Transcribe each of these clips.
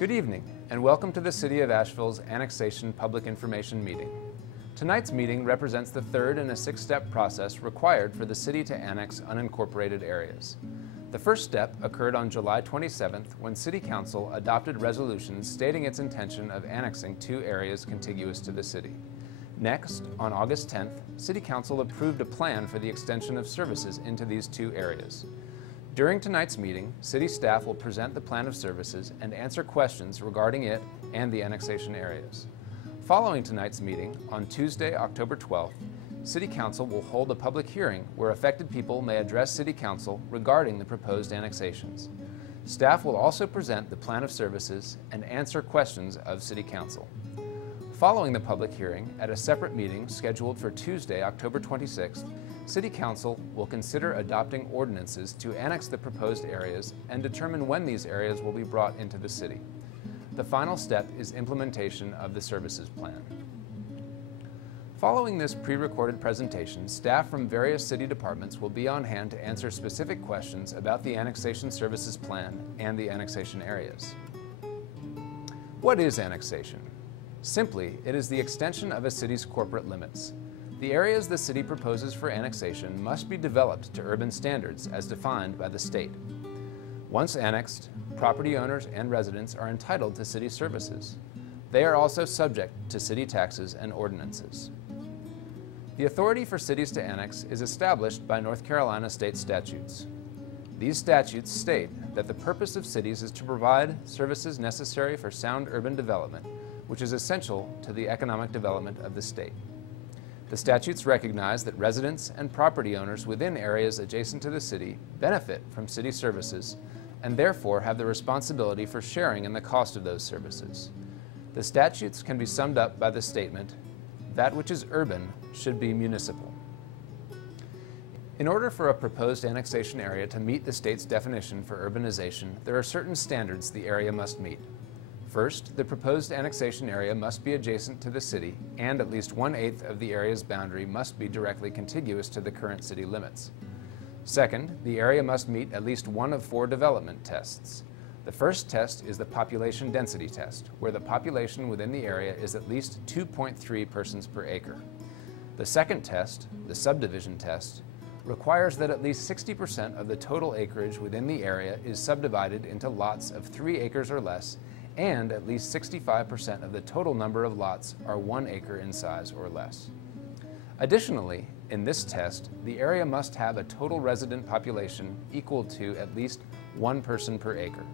Good evening, and welcome to the City of Asheville's Annexation Public Information Meeting. Tonight's meeting represents the third in a six-step process required for the city to annex unincorporated areas. The first step occurred on July 27th when City Council adopted resolutions stating its intention of annexing two areas contiguous to the city. Next, on August 10th, City Council approved a plan for the extension of services into these two areas. During tonight's meeting, City staff will present the plan of services and answer questions regarding it and the annexation areas. Following tonight's meeting, on Tuesday, October 12th, City Council will hold a public hearing where affected people may address City Council regarding the proposed annexations. Staff will also present the plan of services and answer questions of City Council. Following the public hearing, at a separate meeting scheduled for Tuesday, October 26th, City Council will consider adopting ordinances to annex the proposed areas and determine when these areas will be brought into the city. The final step is implementation of the services plan. Following this pre-recorded presentation, staff from various city departments will be on hand to answer specific questions about the annexation services plan and the annexation areas. What is annexation? Simply, it is the extension of a city's corporate limits. The areas the city proposes for annexation must be developed to urban standards as defined by the state. Once annexed, property owners and residents are entitled to city services. They are also subject to city taxes and ordinances. The authority for cities to annex is established by North Carolina state statutes. These statutes state that the purpose of cities is to provide services necessary for sound urban development, which is essential to the economic development of the state. The statutes recognize that residents and property owners within areas adjacent to the city benefit from city services and therefore have the responsibility for sharing in the cost of those services. The statutes can be summed up by the statement, "That which is urban should be municipal." In order for a proposed annexation area to meet the state's definition for urbanization, there are certain standards the area must meet. First, the proposed annexation area must be adjacent to the city, and at least 1/8 of the area's boundary must be directly contiguous to the current city limits. Second, the area must meet at least one of 4 development tests. The first test is the population density test, where the population within the area is at least 2.3 persons per acre. The second test, the subdivision test, requires that at least 60% of the total acreage within the area is subdivided into lots of 3 acres or less, and at least 65% of the total number of lots are 1 acre in size or less. Additionally, in this test, the area must have a total resident population equal to at least 1 person per acre.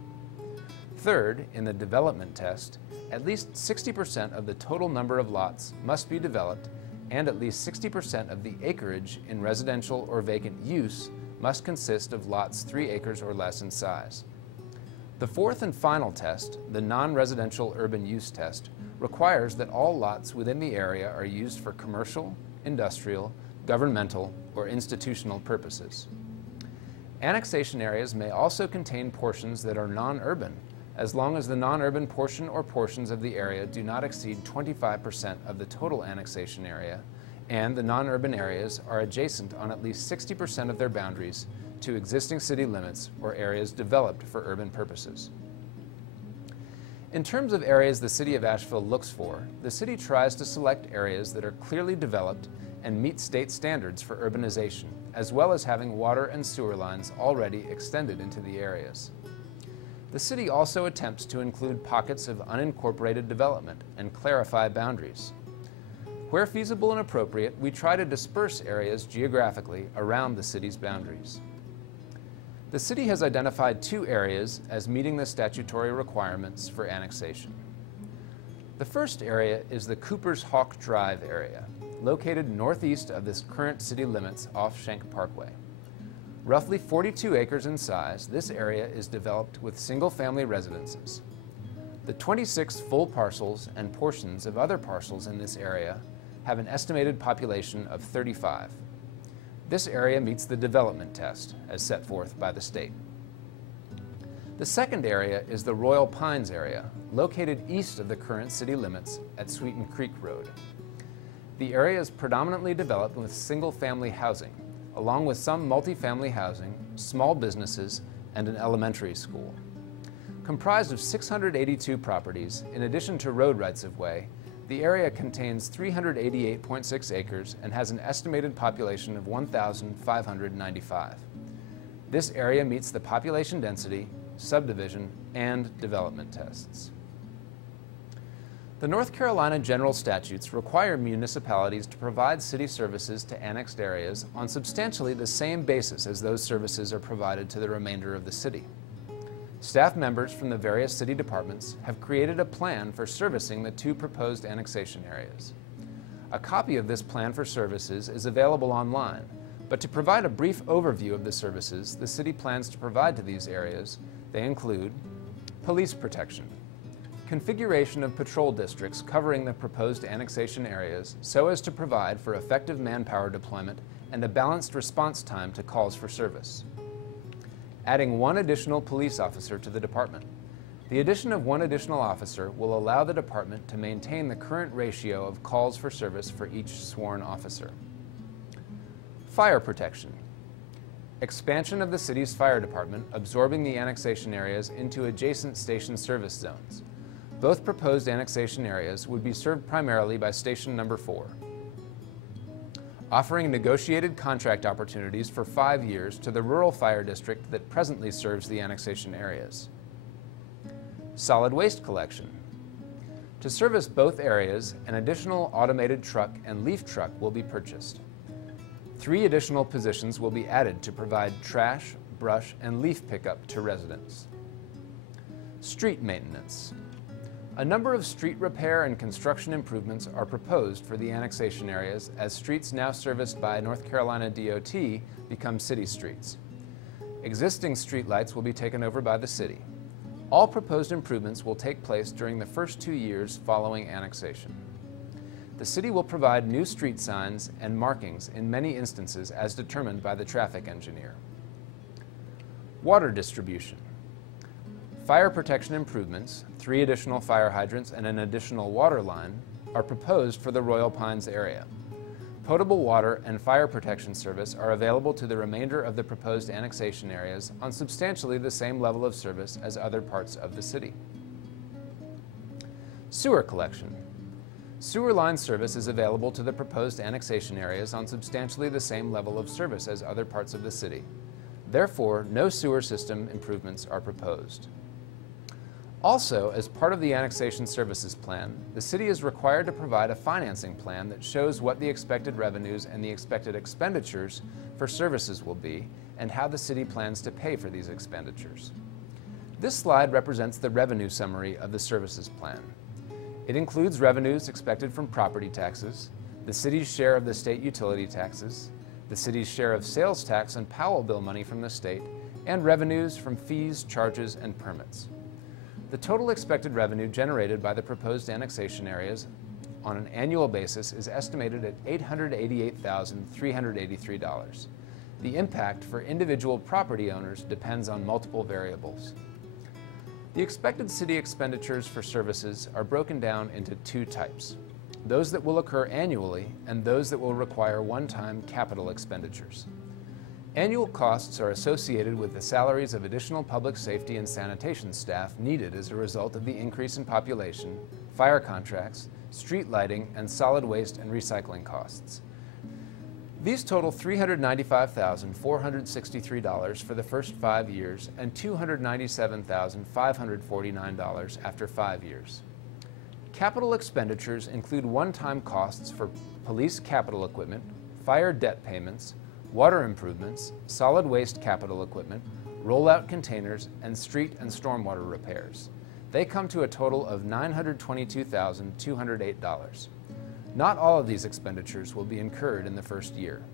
Third, in the development test, at least 60% of the total number of lots must be developed, and at least 60% of the acreage in residential or vacant use must consist of lots 3 acres or less in size. The fourth and final test, the non-residential urban use test, requires that all lots within the area are used for commercial, industrial, governmental, or institutional purposes. Annexation areas may also contain portions that are non-urban, as long as the non-urban portion or portions of the area do not exceed 25% of the total annexation area, and the non-urban areas are adjacent on at least 60% of their boundaries to existing city limits or areas developed for urban purposes. In terms of areas the City of Asheville looks for, the city tries to select areas that are clearly developed and meet state standards for urbanization, as well as having water and sewer lines already extended into the areas. The city also attempts to include pockets of unincorporated development and clarify boundaries. Where feasible and appropriate, we try to disperse areas geographically around the city's boundaries. The city has identified 2 areas as meeting the statutory requirements for annexation. The first area is the Cooper's Hawk Drive area, located northeast of this current city limits off Schenck Parkway. Roughly 42 acres in size, this area is developed with single-family residences. The 26 full parcels and portions of other parcels in this area have an estimated population of 35. This area meets the development test as set forth by the state. The second area is the Royal Pines area, located east of the current city limits at Sweeten Creek Road. The area is predominantly developed with single-family housing, along with some multifamily housing, small businesses, and an elementary school. Comprised of 682 properties, in addition to road rights-of-way, the area contains 388.6 acres and has an estimated population of 1,595. This area meets the population density, subdivision, and development tests. The North Carolina general statutes require municipalities to provide city services to annexed areas on substantially the same basis as those services are provided to the remainder of the city. Staff members from the various city departments have created a plan for servicing the two proposed annexation areas. A copy of this plan for services is available online, but to provide a brief overview of the services the city plans to provide to these areas, they include police protection, configuration of patrol districts covering the proposed annexation areas so as to provide for effective manpower deployment and a balanced response time to calls for service. Adding one additional police officer to the department. The addition of one additional officer will allow the department to maintain the current ratio of calls for service for each sworn officer. Fire protection. Expansion of the city's fire department, absorbing the annexation areas into adjacent station service zones. Both proposed annexation areas would be served primarily by Station Number 4. Offering negotiated contract opportunities for 5 years to the rural fire district that presently serves the annexation areas. Solid waste collection. To service both areas, an additional automated truck and leaf truck will be purchased. 3 additional positions will be added to provide trash, brush, and leaf pickup to residents. Street maintenance. A number of street repair and construction improvements are proposed for the annexation areas as streets now serviced by North Carolina DOT become city streets. Existing street lights will be taken over by the city. All proposed improvements will take place during the first 2 years following annexation. The city will provide new street signs and markings in many instances as determined by the traffic engineer. Water distribution. Fire protection improvements, 3 additional fire hydrants and an additional water line, are proposed for the Royal Pines area. Potable water and fire protection service are available to the remainder of the proposed annexation areas on substantially the same level of service as other parts of the city. Sewer collection. Sewer line service is available to the proposed annexation areas on substantially the same level of service as other parts of the city. Therefore, no sewer system improvements are proposed. Also, as part of the Annexation Services Plan, the city is required to provide a financing plan that shows what the expected revenues and the expected expenditures for services will be and how the city plans to pay for these expenditures. This slide represents the revenue summary of the Services Plan. It includes revenues expected from property taxes, the city's share of the state utility taxes, the city's share of sales tax and Powell bill money from the state, and revenues from fees, charges, and permits. The total expected revenue generated by the proposed annexation areas on an annual basis is estimated at $888,383. The impact for individual property owners depends on multiple variables. The expected city expenditures for services are broken down into 2 types: those that will occur annually and those that will require one-time capital expenditures. Annual costs are associated with the salaries of additional public safety and sanitation staff needed as a result of the increase in population, fire contracts, street lighting, and solid waste and recycling costs. These total $395,463 for the first 5 years and $297,549 after 5 years. Capital expenditures include one-time costs for police capital equipment, fire debt payments, water improvements, solid waste capital equipment, rollout containers, and street and stormwater repairs. They come to a total of $922,208. Not all of these expenditures will be incurred in the first year.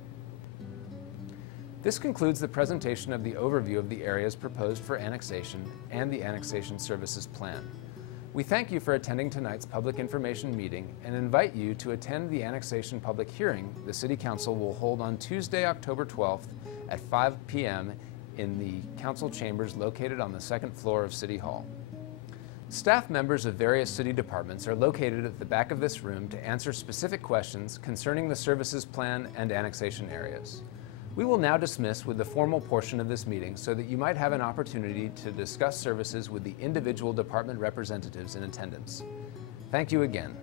This concludes the presentation of the overview of the areas proposed for annexation and the Annexation Services Plan. We thank you for attending tonight's public information meeting and invite you to attend the annexation public hearing the City Council will hold on Tuesday, October 12th at 5 p.m. in the Council chambers located on the 2nd floor of City Hall. Staff members of various city departments are located at the back of this room to answer specific questions concerning the services plan and annexation areas. We will now dismiss with the formal portion of this meeting so that you might have an opportunity to discuss services with the individual department representatives in attendance. Thank you again.